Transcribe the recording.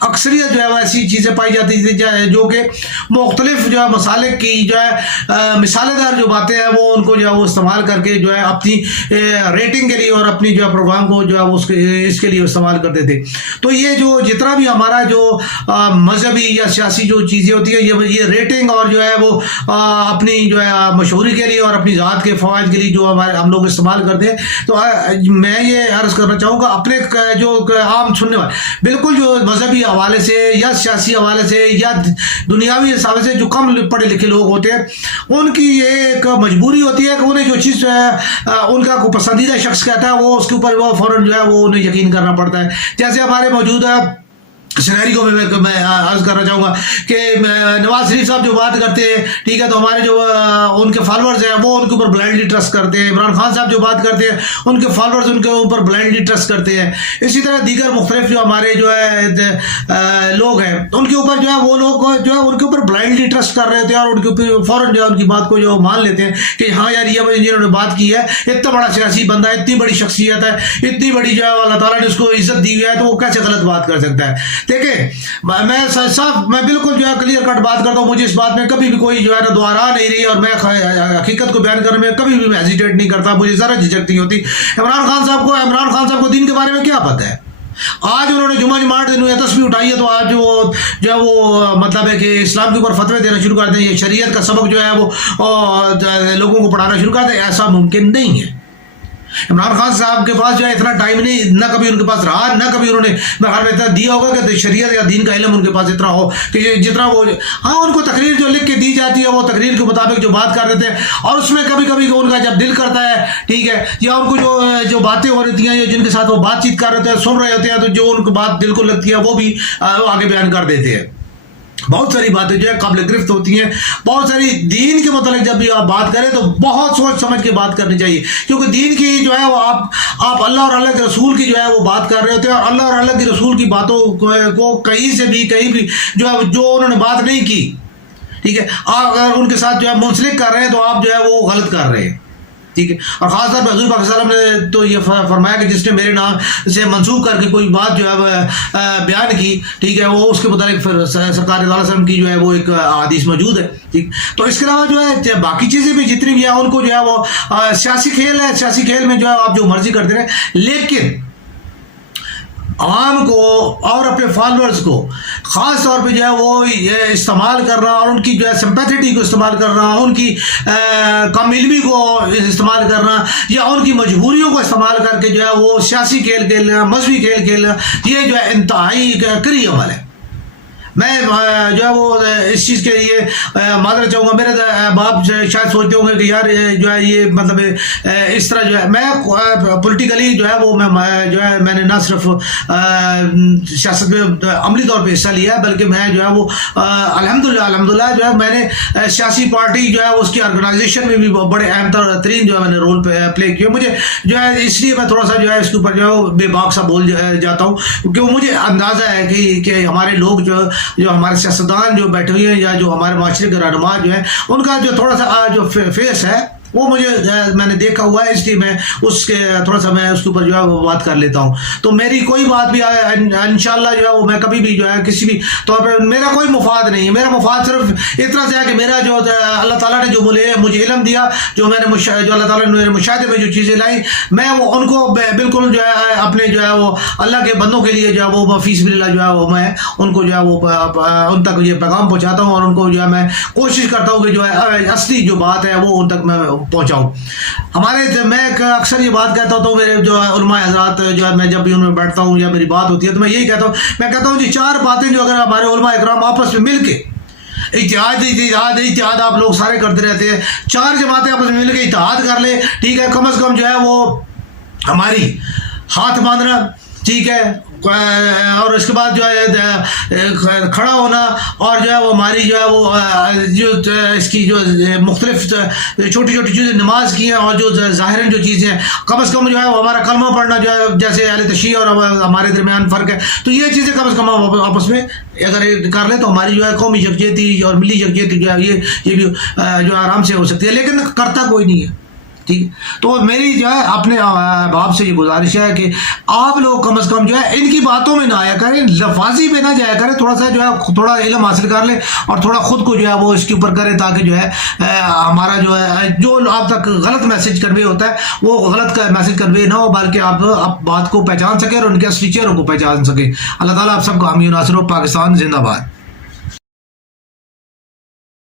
اکثریت جو ہے وہ ایسی چیزیں پائی جاتی تھی جو کہ مختلف جو ہے مسالک کی جو ہے مثالے دار جو باتیں ہیں وہ ان کو جو ہے وہ استعمال کر کے جو ہے اپنی ریٹنگ کے لیے اور اپنی جو ہے پروگرام کو جو ہے اس کے لیے استعمال کرتے تھے. تو یہ جو جتنا بھی ہمارا جو مذہبی یا سیاسی جو چیزیں ہوتی ہیں یہ ریٹنگ اور جو ہے وہ اپنی جو ہے مشہوری کے لیے اور اپنی ذات کے فوائد کے لیے جو ہم لوگ استعمال کرتے ہیں. تو میں یہ عرض کرنا چاہوں گا اپنے جو عام سننے والے بالکل جو مذہبی حوالے سے یا سیاسی حوالے سے یا دنیاوی حساب سے جو کم پڑھے لکھے لوگ ہوتے ہیں ان کی یہ ایک مجبوری ہوتی ہے کہ انہیں جو چیز ان کا کوئی پسندیدہ شخص کہتا ہے وہ اس کے اوپر وہ فوراً جو ہے وہ انہیں یقین کرنا پڑتا ہے. جیسے ہمارے موجودہ سینیری کو میں عرض کرنا چاہوں گا کہ نواز شریف صاحب جو بات کرتے ہیں ٹھیک ہے تو ہمارے جو ان کے فالورز ہیں وہ ان کے اوپر بلائنڈلی ٹرسٹ کرتے ہیں. عمران خان صاحب جو بات کرتے ہیں ان کے فالورز ان کے اوپر بلائنڈلی ٹرسٹ کرتے ہیں. اسی طرح دیگر مختلف جو ہمارے جو ہے لوگ ہیں ان کے اوپر جو ہے وہ لوگ جو ہے ان کے اوپر بلائنڈلی ٹرسٹ کر رہے ہوتے ہیں اور ان کے اوپر فوراً جو ہے ان کی بات کو جو مان لیتے ہیں کہ ہاں یار یہ جنہوں نے بات کی ہے اتنا بڑا سیاسی بندہ ہے, اتنی بڑی شخصیت ہے, اتنی بڑی جو ہے اللہ تعالیٰ نے اس کو عزت دی ہوئی ہے تو وہ کیسے غلط بات کر سکتا ہے. دیکھیں میں بالکل جو ہے کلیئر کٹ بات کرتا ہوں, مجھے اس بات میں کبھی بھی کوئی جو ہے نا دوہرا نہیں رہی اور میں حقیقت کو بیان کرنے میں کبھی بھی ہیزیٹیٹ نہیں کرتا, مجھے ذرا جھجک نہیں ہوتی. عمران خان صاحب کو دین کے بارے میں کیا پتہ ہے؟ آج انہوں نے جمعہ دن یا تسبیح اٹھائی ہے تو آج وہ جو ہے وہ مطلب ہے کہ اسلام کے اوپر فتوے دینا شروع کر دیں, یہ شریعت کا سبق جو ہے وہ لوگوں کو پڑھانا شروع کر دیں. ایسا ممکن نہیں ہے. عمران خان صاحب کے پاس جو ہے اتنا ٹائم نہیں, نہ کبھی ان کے پاس رہا, نہ کبھی انہوں نے میں اتنا دیا ہوگا کہ شریعت یا دین کا علم ان کے پاس اتنا ہو کہ جتنا وہ ہاں ان کو تقریر جو لکھ کے دی جاتی ہے وہ تقریر کے مطابق جو بات کر دیتے ہیں اور اس میں کبھی کبھی ان کا جب دل کرتا ہے ٹھیک ہے یا ان کو جو باتیں ہو رہی ہیں جن کے ساتھ وہ بات چیت کر رہے ہوتے ہیں سن رہے ہوتے ہیں تو جو ان کو بات دل کو لگتی ہے وہ بھی آگے بیان کر دیتے ہیں. بہت ساری باتیں جو ہے قابل گرفت ہوتی ہیں. بہت ساری دین کے متعلق جب بھی آپ بات کریں تو بہت سوچ سمجھ کے بات کرنی چاہیے, کیونکہ دین کی جو ہے وہ آپ اللہ اور اللہ کے رسول کی جو ہے وہ بات کر رہے ہوتے ہیں اور اللہ اور اللہ کے رسول کی باتوں کو کہیں بھی جو ہے جو انہوں نے بات نہیں کی ٹھیک ہے آپ اگر ان کے ساتھ جو ہے منسلک کر رہے ہیں تو آپ جو ہے وہ غلط کر رہے ہیں ٹھیک ہے. اور خاص طور پہ حضور پاک صلی اللہ علیہ وسلم نے تو یہ فرمایا کہ جس نے میرے نام سے منسوخ کر کے کوئی بات جو ہے بیان کی ٹھیک ہے وہ اس کے متعلق پھر سرکار علیہ وسلم کی جو ہے وہ ایک حدیث موجود ہے ٹھیک. تو اس کے علاوہ جو ہے باقی چیزیں بھی جتنی بھی ہیں ان کو جو ہے وہ سیاسی کھیل ہے, سیاسی کھیل میں جو ہے آپ جو مرضی کرتے رہیں لیکن عوام کو اور اپنے فالورز کو خاص طور پہ جو ہے وہ یہ استعمال کرنا اور ان کی جو ہے سمپیتھٹی کو استعمال کرنا, ان کی کم علمی کو استعمال کرنا یا ان کی مجبوریوں کو استعمال کر کے جو ہے وہ سیاسی کھیل کھیلنا, مذہبی کھیل کھیلنا, یہ جو ہے انتہائی کری عمل ہے. میں جو ہے وہ اس چیز کے لیے معذرت چاہوں گا. میرے باپ شاید سوچتے ہوں گے کہ یار جو ہے یہ مطلب اس طرح جو ہے میں پولیٹیکلی جو ہے وہ میں نے نہ صرف سیاست میں عملی طور پہ حصہ لیا بلکہ میں جو ہے وہ الحمدللہ جو ہے میں نے سیاسی پارٹی جو ہے اس کی آرگنائزیشن میں بھی بڑے اہم ترین جو ہے میں نے رول پلے کیا. مجھے جو ہے اس لیے میں تھوڑا سا جو ہے اس کے اوپر جو ہے بے باک سا بول جاتا ہوں کیونکہ مجھے اندازہ ہے کہ ہمارے لوگ جو ہمارے سیاستدان جو بیٹھے ہوئے ہیں یا جو ہمارے معاشرے کے رہنما جو ہیں ان کا جو تھوڑا سا جو فیس ہے وہ مجھے میں نے دیکھا ہوا ہے, اس لیے میں اس کے تھوڑا سا میں اس کے اوپر جو ہے وہ بات کر لیتا ہوں. تو میری کوئی بات بھی انشاءاللہ جو ہے وہ میں کبھی بھی جو ہے کسی بھی طور پہ میرا کوئی مفاد نہیں ہے. میرا مفاد صرف اتنا سے ہے کہ میرا جو اللہ تعالیٰ نے جو مجھے علم دیا جو میں نے جو اللہ تعالیٰ نے میرے مشاہدے میں جو چیزیں لائیں میں وہ ان کو بالکل جو ہے اپنے جو ہے وہ اللہ کے بندوں کے لیے جو ہے وہ فی سبیل اللہ جو ہے وہ میں ان کو جو ہے وہ ان تک یہ پیغام پہنچاتا ہوں اور ان کو جو ہے میں کوشش کرتا ہوں کہ جو ہے اصلی جو بات ہے وہ ان تک میں پہنچاؤں. میں اکثر یہ بات کہتا ہوں تو میرے جو علماء حضرات جو ہے میں جب بھی ان میں بیٹھتا ہوں یا میری بات ہوتی ہے تو میں یہی کہتا ہوں جی 4 باتیں جو اگر ہمارے علماء اکرام آپس میں مل کے اتحاد آپ لوگ سارے کرتے رہتے ہیں, 4 جماعتیں آپس میں مل کے اتحاد کر لیں ٹھیک ہے, کم از کم جو ہے وہ ہماری ہاتھ باندھنا ٹھیک ہے اور اس کے بعد جو ہے کھڑا ہونا اور جو ہے وہ ہماری جو ہے وہ جو اس کی جو مختلف چھوٹی چھوٹی چیزیں نماز کی ہیں اور جو ظاہراً جو چیزیں ہیں کم از کم جو ہے وہ ہمارا کلمہ پڑھنا جو ہے جیسے اہل تشیع اور ہمارے درمیان فرق ہے تو یہ چیزیں کم از کم آپس میں اگر کر لیں تو ہماری جو ہے قومی یکجہتی اور ملی یکجہتی جو ہے یہ بھی جو آرام سے ہو سکتی ہے. لیکن کرتا کوئی نہیں ہے, ٹھیک. تو میری جو ہے اپنے باپ سے یہ گزارش ہے کہ آپ لوگ کم از کم جو ہے ان کی باتوں میں نہ آیا کریں, لفاظی پہ نہ جایا کریں, تھوڑا سا جو ہے تھوڑا علم حاصل کر لیں اور تھوڑا خود کو جو ہے وہ اس کے اوپر کریں, تاکہ جو ہے ہمارا جو ہے جو آپ تک غلط میسج کنوے ہوتا ہے وہ غلط میسج کنوے نہ ہو, بلکہ آپ بات کو پہچان سکیں اور ان کے اصلی چہروں کو پہچان سکیں. اللہ تعالیٰ آپ سب کو حامی و ناصر ہو. پاکستان زندہ باد.